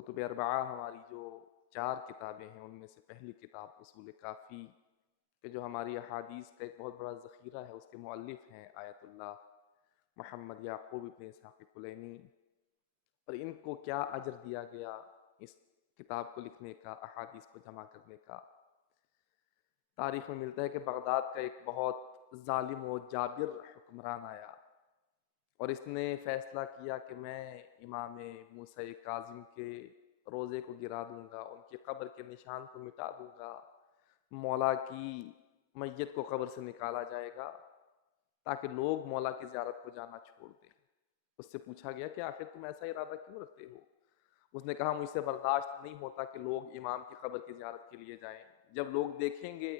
کتب اربعہ ہماری جو 4 کتابیں ہیں ان میں سے پہلی کتاب اصول کافی کہ جو ہماری احادیث کا ایک بہت بڑا ذخیرہ ہے، اس کے مؤلف ہیں آیت اللہ محمد یعقوب ابن اسحاق کلینی، اور ان کو کیا اجر دیا گیا اس کتاب کو لکھنے کا، احادیث کو جمع کرنے کا۔ تاریخ میں ملتا ہے کہ بغداد کا ایک بہت ظالم و جابر حکمران آیا اور اس نے فیصلہ کیا کہ میں امام موسیٰ کاظم کے روضے کو گرا دوں گا، ان کی قبر کے نشان کو مٹا دوں گا، مولا کی میت کو قبر سے نکالا جائے گا تاکہ لوگ مولا کی زیارت کو جانا چھوڑ دیں۔ اس سے پوچھا گیا کہ آخر تم ایسا ارادہ کیوں رکھتے ہو؟ اس نے کہا مجھ سے برداشت نہیں ہوتا کہ لوگ امام کی قبر کی زیارت کے لیے جائیں۔ جب لوگ دیکھیں گے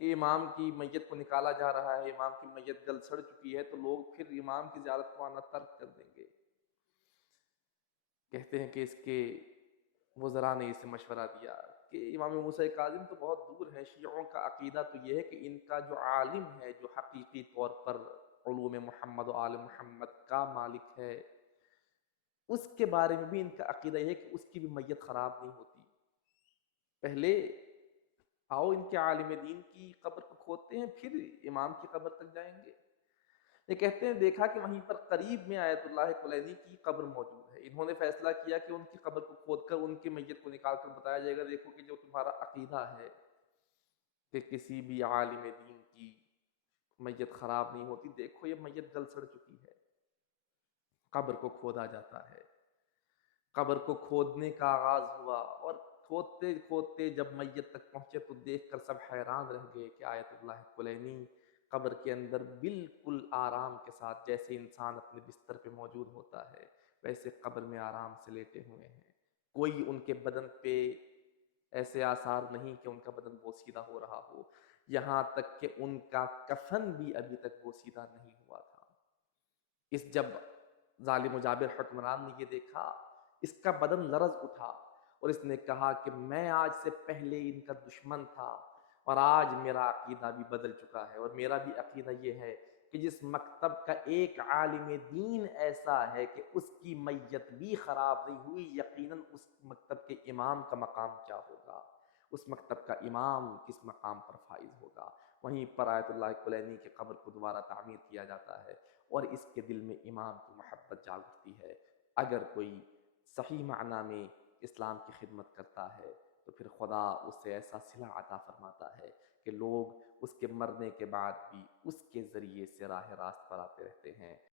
کہ امام کی میت کو نکالا جا رہا ہے، امام کی میت گل سڑ چکی ہے، تو لوگ پھر امام کی زیارت کو آنا ترک کر دیں گے۔ کہتے ہیں کہ اس کے وزراء نے اسے مشورہ دیا کہ امام موسیٰ کاظم تو بہت دور ہے، شیعوں کا عقیدہ تو یہ ہے کہ ان کا جو عالم ہے، جو حقیقی طور پر علوم محمد و آل محمد کا مالک ہے، اس کے بارے میں بھی ان کا عقیدہ یہ ہے کہ اس کی بھی میت خراب نہیں ہوتی۔ پہلے آؤ ان کے عالم دین کی قبر کو کھودتے ہیں، پھر امام کی قبر تک جائیں گے۔ یہ کہتے ہیں دیکھا کہ وہیں پر قریب میں آیت اللہ کلینی کی قبر موجود ہے، انہوں نے فیصلہ کیا کہ ان کی قبر کو کھود کر ان کی میت کو نکال کر بتایا جائے گا دیکھو کہ جو تمہارا عقیدہ ہے کہ کسی بھی عالم دین کی میت خراب نہیں ہوتی، دیکھو یہ میت گل سڑ چکی ہے۔ قبر کو کھودا جاتا ہے، قبر کو کھودنے کا آغاز ہوا، اور کھودتے کھودتے جب میت تک پہنچے تو دیکھ کر سب حیران رہ گئے کہ آیت اللہ کلینی قبر کے اندر بالکل آرام کے ساتھ، جیسے انسان اپنے بستر پہ موجود ہوتا ہے ویسے قبر میں آرام سے لیٹے ہوئے ہیں۔ کوئی ان کے بدن پہ ایسے آثار نہیں کہ ان کا بدن بوسیدہ ہو رہا ہو، یہاں تک کہ ان کا کفن بھی ابھی تک بوسیدہ نہیں ہوا تھا۔ جب ظالم و جابر حکمران نے یہ دیکھا، اس کا بدن لرز اٹھا اور اس نے کہا کہ میں آج سے پہلے ان کا دشمن تھا اور آج میرا عقیدہ بھی بدل چکا ہے، اور میرا بھی عقیدہ یہ ہے کہ جس مکتب کا ایک عالم دین ایسا ہے کہ اس کی میت بھی خراب نہیں ہوئی، یقیناً اس مکتب کے امام کا مقام کیا ہوگا، اس مکتب کا امام کس مقام پر فائز ہوگا۔ وہیں پر آیت اللہ کلینی کی قبر کو دوبارہ تعمیر کیا جاتا ہے اور اس کے دل میں امام کی محبت جاگ اٹھتی ہے۔ اگر کوئی صحیح معنی میں اسلام کی خدمت کرتا ہے تو پھر خدا اسے ایسا صلہ عطا فرماتا ہے کہ لوگ اس کے مرنے کے بعد بھی اس کے ذریعے سے راہ راست پر آتے رہتے ہیں۔